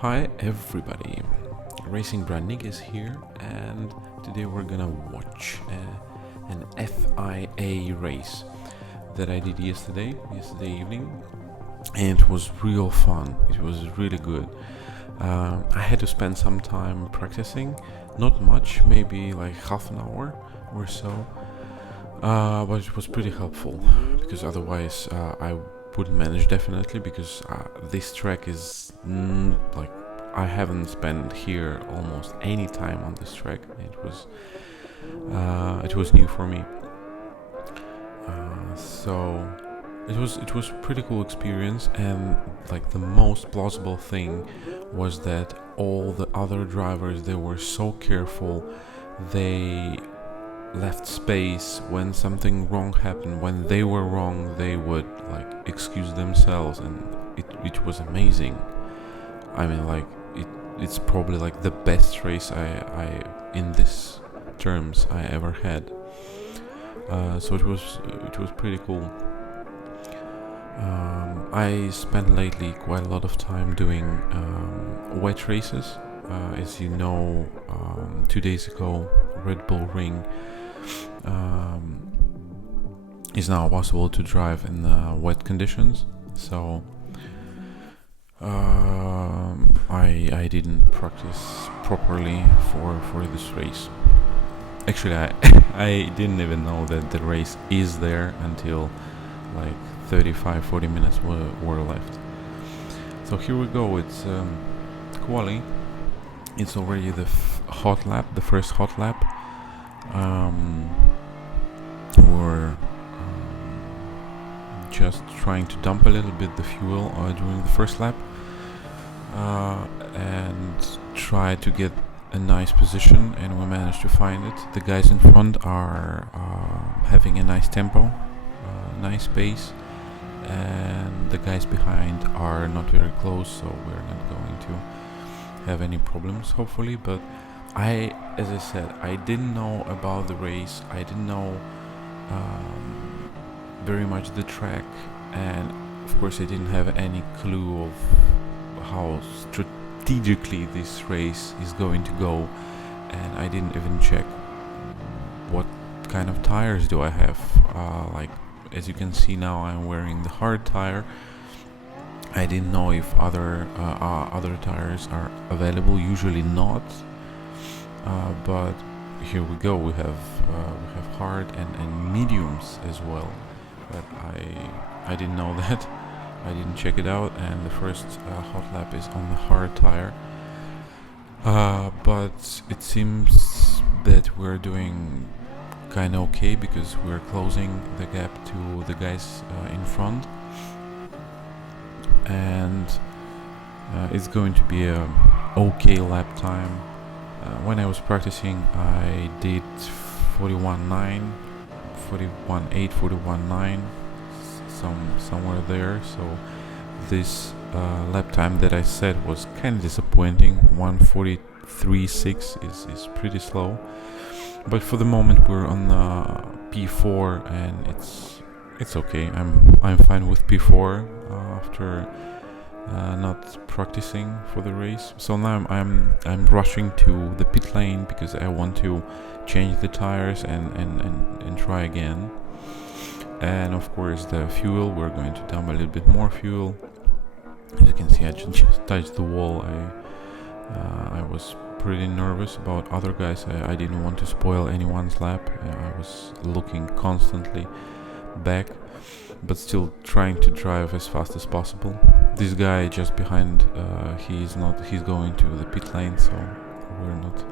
Hi everybody, Racing Brandig is here, and today we're gonna watch an FIA race that I did yesterday evening, and it was real fun. It was really good. I had to spend some time practicing, not much, maybe like half an hour or so, but it was pretty helpful because otherwise I wouldn't manage definitely, because this track is like I haven't spent here almost any time on this track. It was new for me, so it was pretty cool experience. And like the most plausible thing was that all the other drivers, they were so careful. They left space when something wrong happened. When they were wrong, they would like excuse themselves, and it was amazing. I mean, like it's probably like the best race I in this terms I ever had. So it was pretty cool. I spent lately quite a lot of time doing wet races. As you know, 2 days ago, Red Bull Ring is now possible to drive in wet conditions. So I didn't practice properly for this race. Actually, I didn't even know that the race is there until like 35-40 minutes were left. So here we go. It's quali. It's already the hot lap, the first hot lap. We're just trying to dump a little bit the fuel during the first lap, and try to get a nice position, and we managed to find it. The guys in front are having a nice tempo, nice pace, and the guys behind are not very close, so we're not going to have any problems, hopefully. But as I said, I didn't know about the race. I didn't know very much the track, and of course I didn't have any clue of how strategically this race is going to go, and I didn't even check what kind of tires do I have. Like as you can see now, I'm wearing the hard tire. I didn't know if other tires are available. Usually not, but here we go. We have hard and mediums as well. But I didn't know that. I didn't check it out, and the first hot lap is on the hard tire. But it seems that we're doing kind of okay, because we're closing the gap to the guys in front, and it's going to be a okay lap time. When I was practicing, I did 41.9, 41.8, 41.9, somewhere there. So this lap time that I set was kind of disappointing. 1:43.6 is pretty slow, but for the moment we're on P4, and it's okay. I'm fine with P4 after not practicing for the race. So now I'm rushing to the pit lane because I want to change the tires and try again. And of course the fuel, we're going to dump a little bit more fuel. As you can see, I just touched the wall. I was pretty nervous about other guys. I didn't want to spoil anyone's lap. I was looking constantly back, but still trying to drive as fast as possible. This guy just behind, he's going to the pit lane, so we're not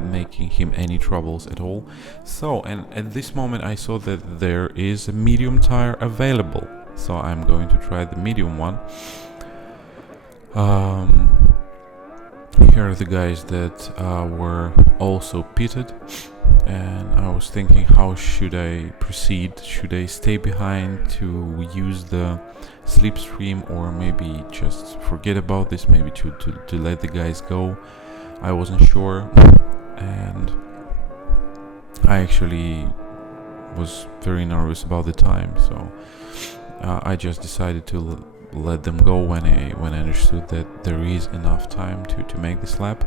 making him any troubles at all. So, and at this moment I saw that there is a medium tire available, so I'm going to try the medium one. Here are the guys that were also pitted, and I was thinking, how should I proceed? Should I stay behind to use the slipstream, or maybe just forget about this, maybe to let the guys go? I wasn't sure, and I actually was very nervous about the time, so I just decided to let them go when I understood that there is enough time to make this lap.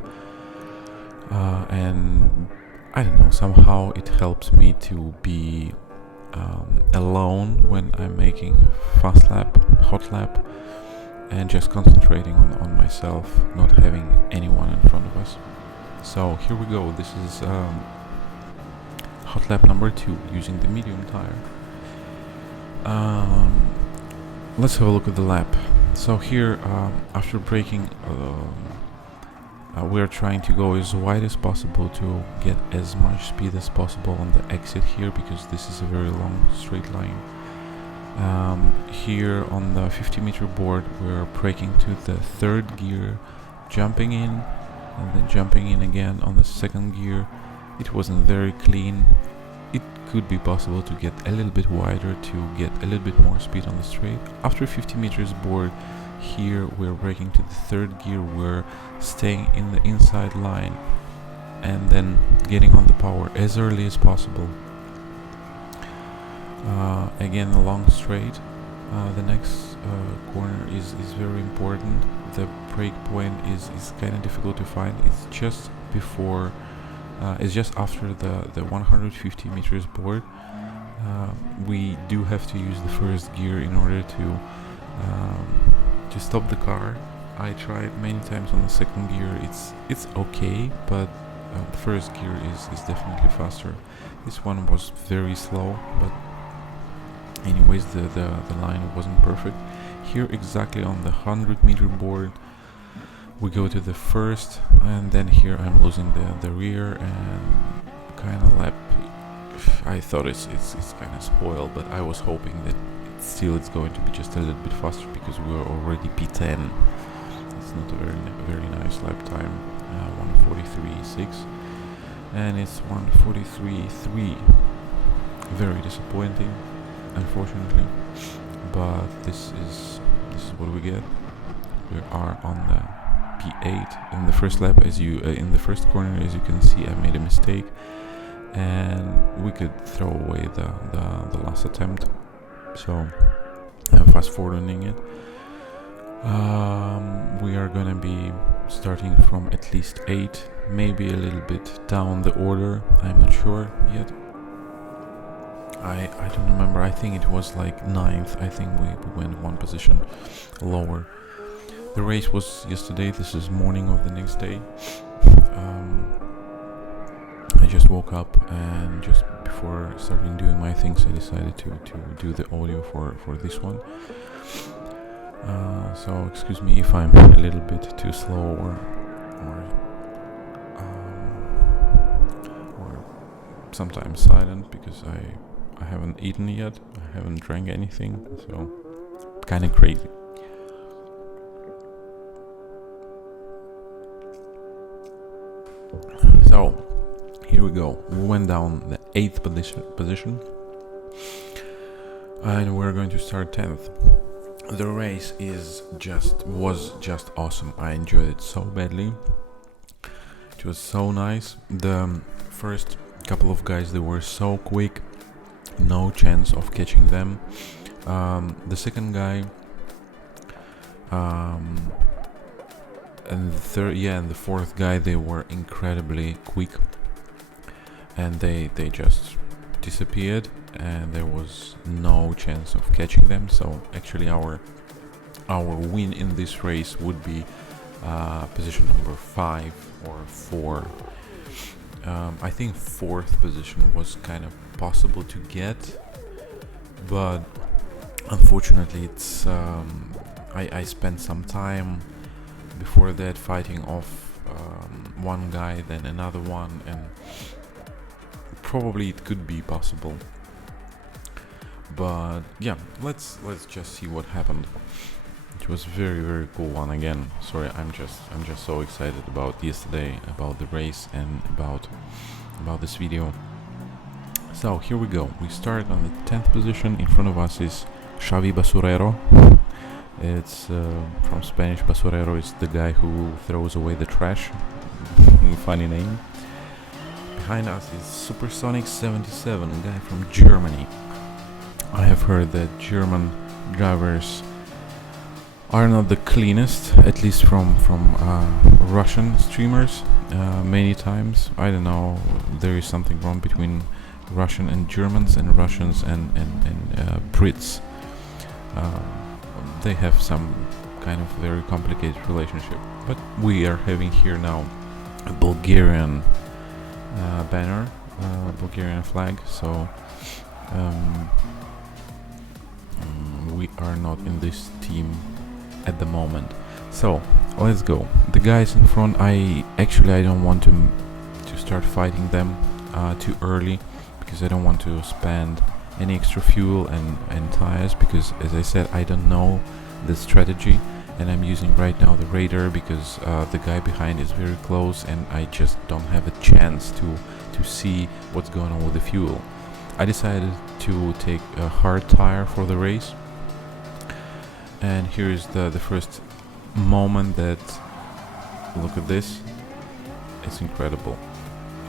And I don't know, somehow it helps me to be alone when I'm making a fast lap, hot lap, and just concentrating on myself, not having anyone in front of us. So here we go. This is hot lap number 2 using the medium tire. Let's have a look at the lap. So here, after braking, we are trying to go as wide as possible to get as much speed as possible on the exit here, because this is a very long straight line. Here on the 50-meter board, we're braking to the 3rd gear, jumping in, and then jumping in again on the 2nd gear. It wasn't very clean. It could be possible to get a little bit wider to get a little bit more speed on the straight. After 50 meters board, here we're braking to the 3rd gear, we're staying in the inside line and then getting on the power as early as possible. Again, a long straight. The next corner is very important. The brake point is kind of difficult to find. It's just before, it's just after the 150 meters board. We do have to use the 1st gear in order to stop the car. I tried many times on the 2nd gear. It's okay, but the 1st gear is definitely faster. This one was very slow, but anyways, the line wasn't perfect. Here, exactly on the 100-meter board, we go to the 1st, and then here I'm losing the rear and kind of lap. I thought it's kind of spoiled, but I was hoping that it's going to be just a little bit faster, because we are already P10. It's not a very nice lap time. 1:43.6, and it's 1:43.3. Very disappointing, unfortunately, but this is what we get. We are on the P8 in the first lap. As you in the first corner, as you can see, I made a mistake, and we could throw away the last attempt. So I'm fast forwarding it. We are gonna be starting from at least 8, maybe a little bit down the order. I'm not sure yet. I don't remember. I think it was like 9th. I think we went one position lower. The race was yesterday. This is morning of the next day. I just woke up, and just before starting doing my things, I decided to do the audio for this one. So excuse me if I'm a little bit too slow or sometimes silent, because I haven't eaten yet. I haven't drank anything, so kind of crazy. So here we go. We went down the 8th position, and we're going to start 10th. The race was just awesome. I enjoyed it so badly. It was so nice. The first couple of guys, they were so quick, no chance of catching them. The second guy, and the third, and the 4th guy, they were incredibly quick, and they just disappeared, and there was no chance of catching them. So actually our win in this race would be position number 5 or 4. I think 4th position was kind of possible to get, but unfortunately it's I spent some time before that fighting off one guy, then another one, and probably it could be possible. But yeah, let's just see what happened. It was very cool one again. Sorry, I'm just so excited about yesterday, about the race, and about this video. So here we go. We start on the 10th position. In front of us is Xavi Basurero. It's from Spanish. Basurero is the guy who throws away the trash. Funny name. Behind us is Supersonic 77, a guy from Germany. I have heard that German drivers are not the cleanest, at least from Russian streamers. Many times, I don't know, there is something wrong between Russian and Germans, and Russians and Brits. They have some kind of very complicated relationship. But we are having here now a Bulgarian banner, Bulgarian flag. So we are not in this team at the moment. So let's go. The guys in front, I don't want to start fighting them too early, because I don't want to spend any extra fuel and tires, because as I said, I don't know the strategy, and I'm using right now the radar because the guy behind is very close and I just don't have a chance to see what's going on with the fuel. I decided to take a hard tire for the race, and here is the first moment that, look at this, it's incredible.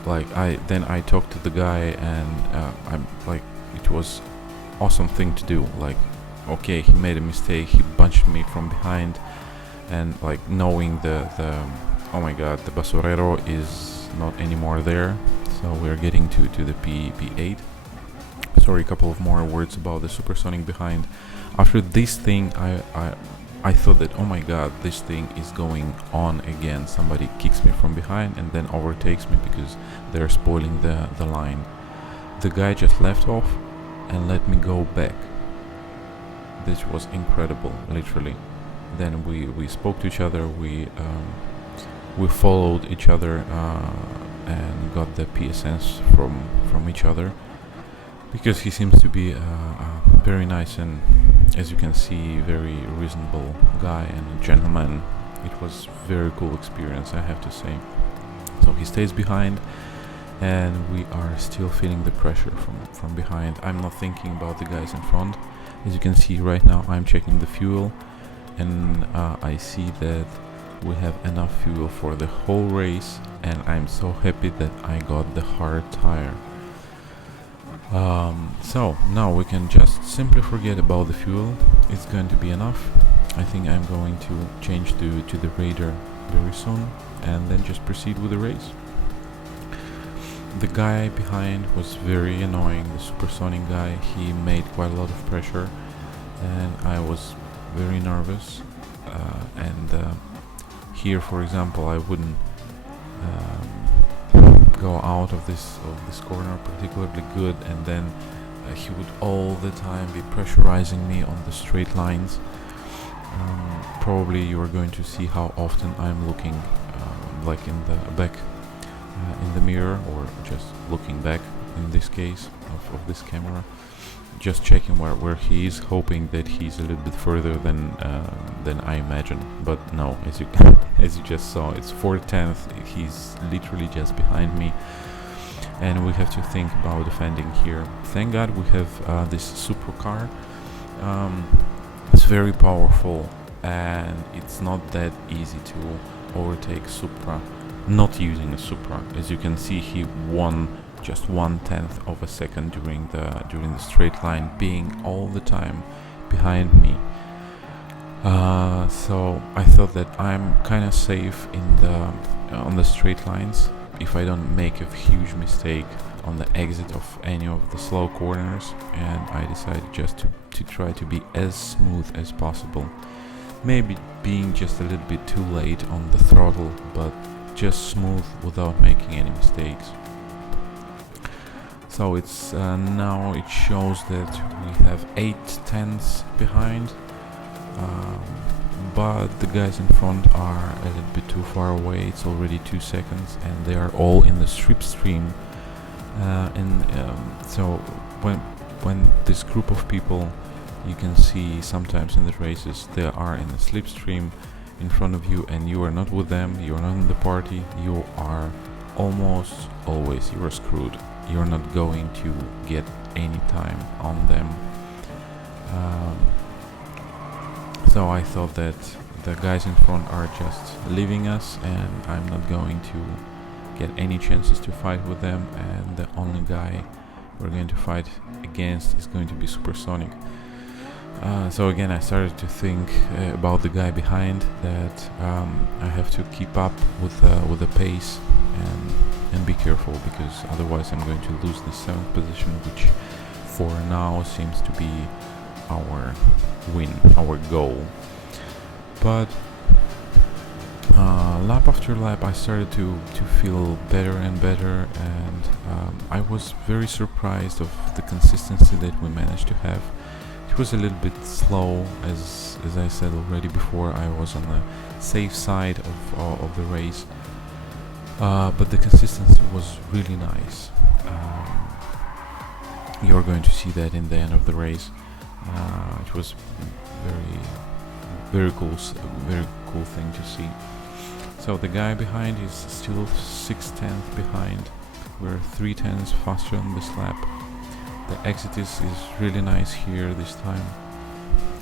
Like I talked to the guy, and I'm like, it was awesome thing to do. Like, okay, he made a mistake, he punched me from behind, and like knowing the oh my god, the basurero is not anymore there, so we're getting to the P8. Sorry, a couple of more words about the supersonic behind. After this thing, I thought that, oh my god, this thing is going on again. Somebody kicks me from behind and then overtakes me because they're spoiling the line. The guy just left off and let me go back. This was incredible, literally. Then we spoke to each other, we followed each other and got the PSNs from each other, because he seems to be very nice and, as you can see, very reasonable guy and a gentleman. It was very cool experience, I have to say. So he stays behind, and we are still feeling the pressure from behind. I'm not thinking about the guys in front. As you can see right now, I'm checking the fuel, and I see that we have enough fuel for the whole race, and I'm so happy that I got the hard tire. So now we can just simply forget about the fuel. It's going to be enough. I think I'm going to change to the radar very soon, and then just proceed with the race. The guy behind was very annoying, the supersonic guy. He made quite a lot of pressure, and I was very nervous. Here, for example, I wouldn't go out of this corner particularly good, and then he would all the time be pressurizing me on the straight lines. Probably you are going to see how often I'm looking like in the back in the mirror, or just looking back in this case of this camera, just checking where he is, hoping that he's a little bit further than I imagine. But no, as you just saw, it's 4/10. He's literally just behind me, and we have to think about defending here. Thank God we have this supercar. It's very powerful, and it's not that easy to overtake Supra not using a Supra. As you can see, he won just 1/10 of a second during the straight line, being all the time behind me. So I thought that I'm kind of safe on the straight lines if I don't make a huge mistake on the exit of any of the slow corners, and I decided just to try to be as smooth as possible. Maybe being just a little bit too late on the throttle, but just smooth without making any mistakes. So it's now it shows that we have 8/10 behind, but the guys in front are a little bit too far away. It's already 2 seconds, and they are all in the slipstream. So when this group of people, you can see sometimes in the races, they are in the slipstream in front of you, and you are not with them, you are not in the party, you are almost always, you are screwed. You're not going to get any time on them. So I thought that the guys in front are just leaving us, and I'm not going to get any chances to fight with them, and the only guy we're going to fight against is going to be Supersonic. So again, I started to think about the guy behind, that I have to keep up with the pace and be careful, because otherwise I'm going to lose the 7th position, which for now seems to be our win, our goal. But lap after lap I started to feel better and better, and I was very surprised of the consistency that we managed to have. It was a little bit slow, as I said already before. I was on the safe side of the race, but the consistency was really nice. You're going to see that in the end of the race. It was very cool thing to see. So the guy behind is still 6/10 behind. We're 3/10 faster on this lap. The exit is really nice here this time.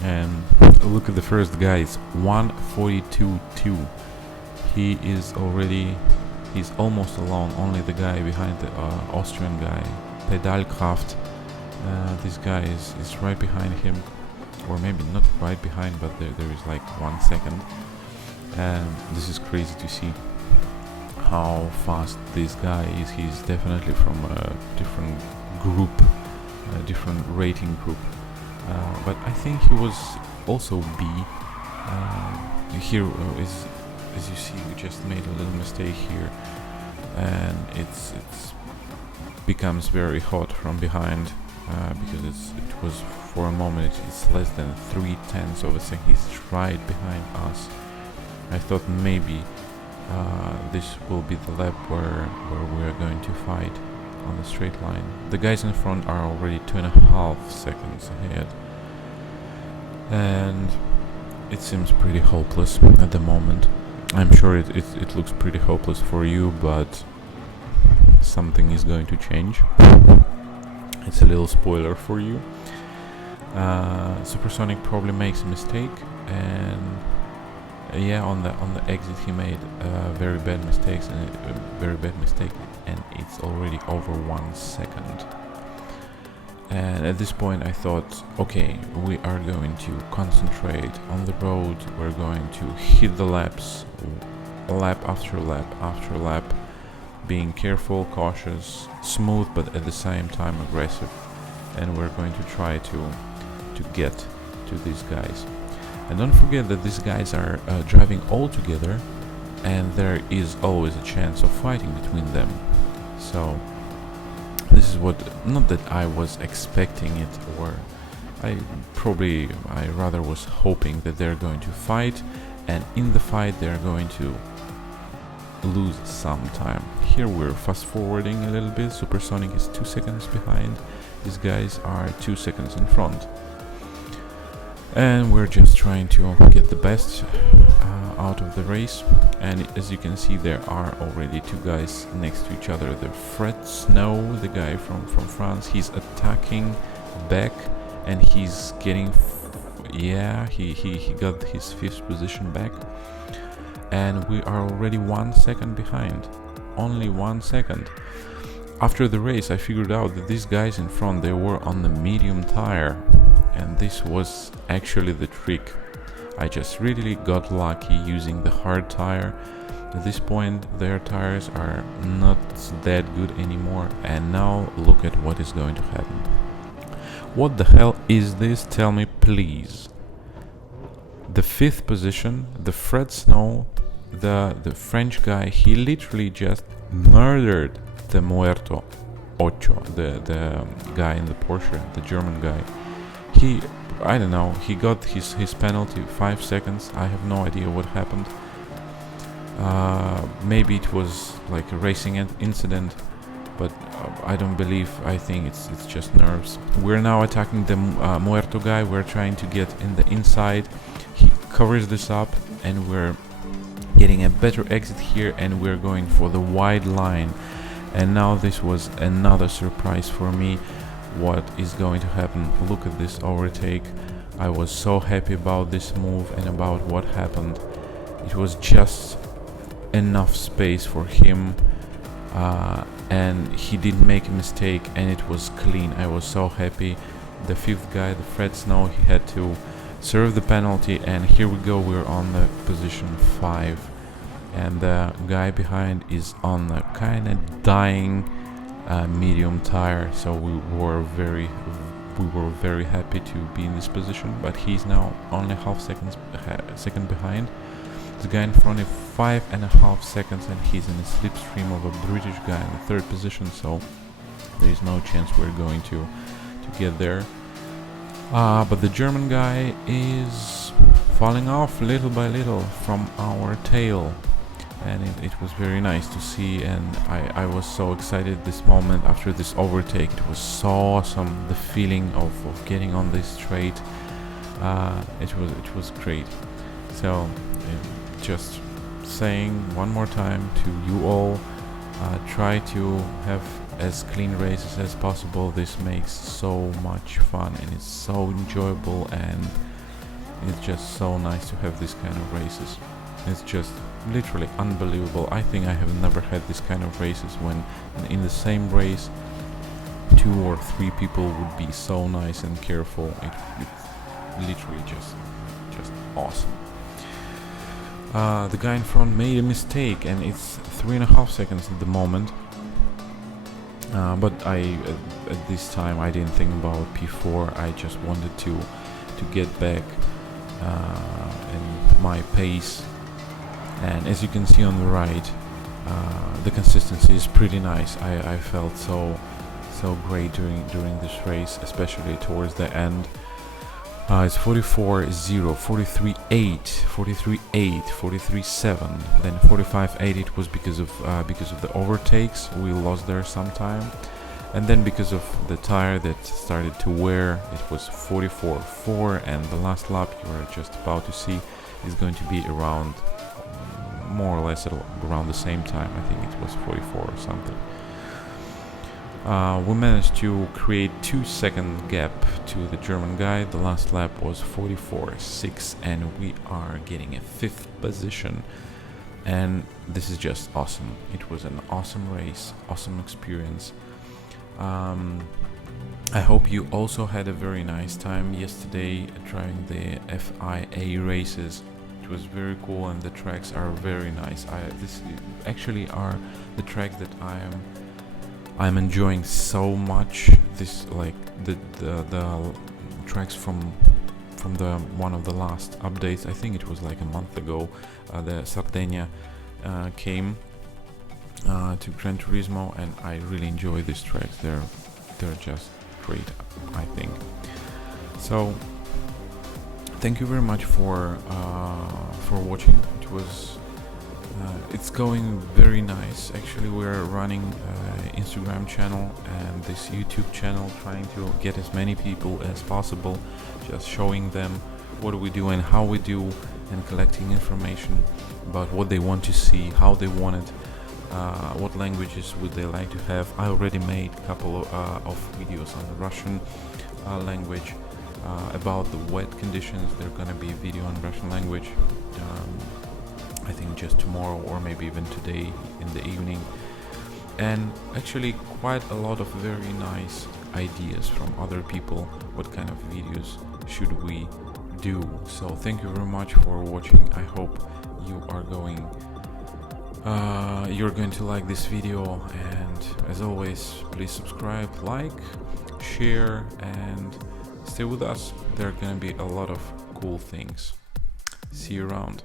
And look at the first guy, it's 1:42.2. He's almost alone, only the guy behind the Austrian guy, Pedalkraft. This guy is right behind him, or maybe not right behind, but there is like 1 second. And this is crazy to see how fast this guy is. He's definitely from a different group, a different rating group, but I think he was also B. Here as you see, we just made a little mistake here, and it's becomes very hot from behind, because it was for a moment it's less than 3/10 of a second. He's right behind us. I thought maybe this will be the lap where we are going to fight on the straight line. The guys in front are already 2.5 seconds ahead, and it seems pretty hopeless at the moment. I'm sure it looks pretty hopeless for you, but something is going to change. It's a little spoiler for you. Supersonic probably makes a mistake, and yeah, on the exit he made very bad mistake, and it's already over 1 second. And at this point I thought, okay, we are going to concentrate on the road. We're going to hit the laps, lap after lap after lap, being careful, cautious, smooth, but at the same time aggressive. And we're going to try to get to these guys. And don't forget that these guys are driving all together, and there is always a chance of fighting between them. So this is what, not that I was expecting it, or I rather was hoping that they're going to fight, and in the fight they're going to lose some time. Here we're fast forwarding a little bit. Supersonic is 2 seconds behind. These guys are 2 seconds in front. And we're just trying to get the best out of the race. And as you can see, there are already 2 guys next to each other. The Fred Snow, the guy from France, he's attacking back, and he's getting he got his 5th position back, and we are already 1 second behind, only 1 second. After the race I figured out that these guys in front, they were on the medium tire, and this was actually the trick. I just really got lucky using the hard tire. At this point their tires are not that good anymore, and now look at what is going to happen. What the hell is this? Tell me please. The 5th position, the Fred Snow, the French guy, he literally just murdered the Muerto Ocho, the guy in the Porsche, the German guy. I don't know, he got his penalty, 5 seconds. I have no idea what happened. Maybe it was like a racing incident, but I don't believe. I think it's just nerves. We're now attacking the Muerto guy. We're trying to get in the inside. He covers this up, and we're getting a better exit here, and we're going for the wide line. And now this was another surprise for me. What is going to happen? Look at this overtake. I was so happy about this move and about what happened. It was just enough space for him, and he didn't make a mistake, and it was clean. I was so happy. the fifth guy, the Fred Snow, he had to serve the penalty, and here we go, we're on the position 5, and the guy behind is on a kind of dying medium tire, so we were very happy to be in this position, but he's now only half second behind. The guy in front is 5.5 seconds, and he's in a slipstream of a British guy in the third position, so there is no chance we're going to get there. But the German guy is falling off little by little from our tail, and it was very nice to see, and I was so excited this moment after this overtake. It was so awesome, the feeling of getting on this straight. It was great. So just saying one more time to you all, try to have as clean races as possible. This makes so much fun, and it's so enjoyable, and it's just so nice to have this kind of races. It's just literally unbelievable. I think I have never had this kind of races when in the same race 2 or 3 people would be so nice and careful. It's literally just awesome. The guy in front made a mistake, and it's 3.5 seconds at the moment. But at this time I didn't think about P4. I just wanted to get back in my pace, and as you can see on the right, the consistency is pretty nice. I felt so great during this race, especially towards the end. It's 44.0, 43.8, 43.8, 43.7, then 45.8. It was because of the overtakes. We lost there some time, and then because of the tire that started to wear, it was 44.4, and the last lap you are just about to see is going to be around more or less around the same time. I think it was 44 or something. We managed to create 2-second gap to the German guy. The last lap was 44.6, and we are getting a 5th position, and this is just awesome. It was an awesome race, awesome experience. I hope you also had a very nice time yesterday trying the FIA races. It was very cool, and the tracks are very nice. This actually are the tracks that I'm enjoying so much. This, like the tracks from the one of the last updates. I think it was like a month ago. The Sardegna came to Gran Turismo, and I really enjoy these tracks. They're just great, I think. So thank you very much for watching. It's going very nice. Actually, we're running Instagram channel and this YouTube channel, trying to get as many people as possible, just showing them what we do and how we do, and collecting information about what they want to see, how they want it, what languages would they like to have. I already made a couple of videos on the Russian language, about the wet conditions. There's gonna be a video on Russian language, I think just tomorrow or maybe even today in the evening. And actually quite a lot of very nice ideas from other people, what kind of videos should we do. So thank you very much for watching. I hope you're going to like this video, and as always, please subscribe, like, share, and stay with us. There are gonna be a lot of cool things. See you around.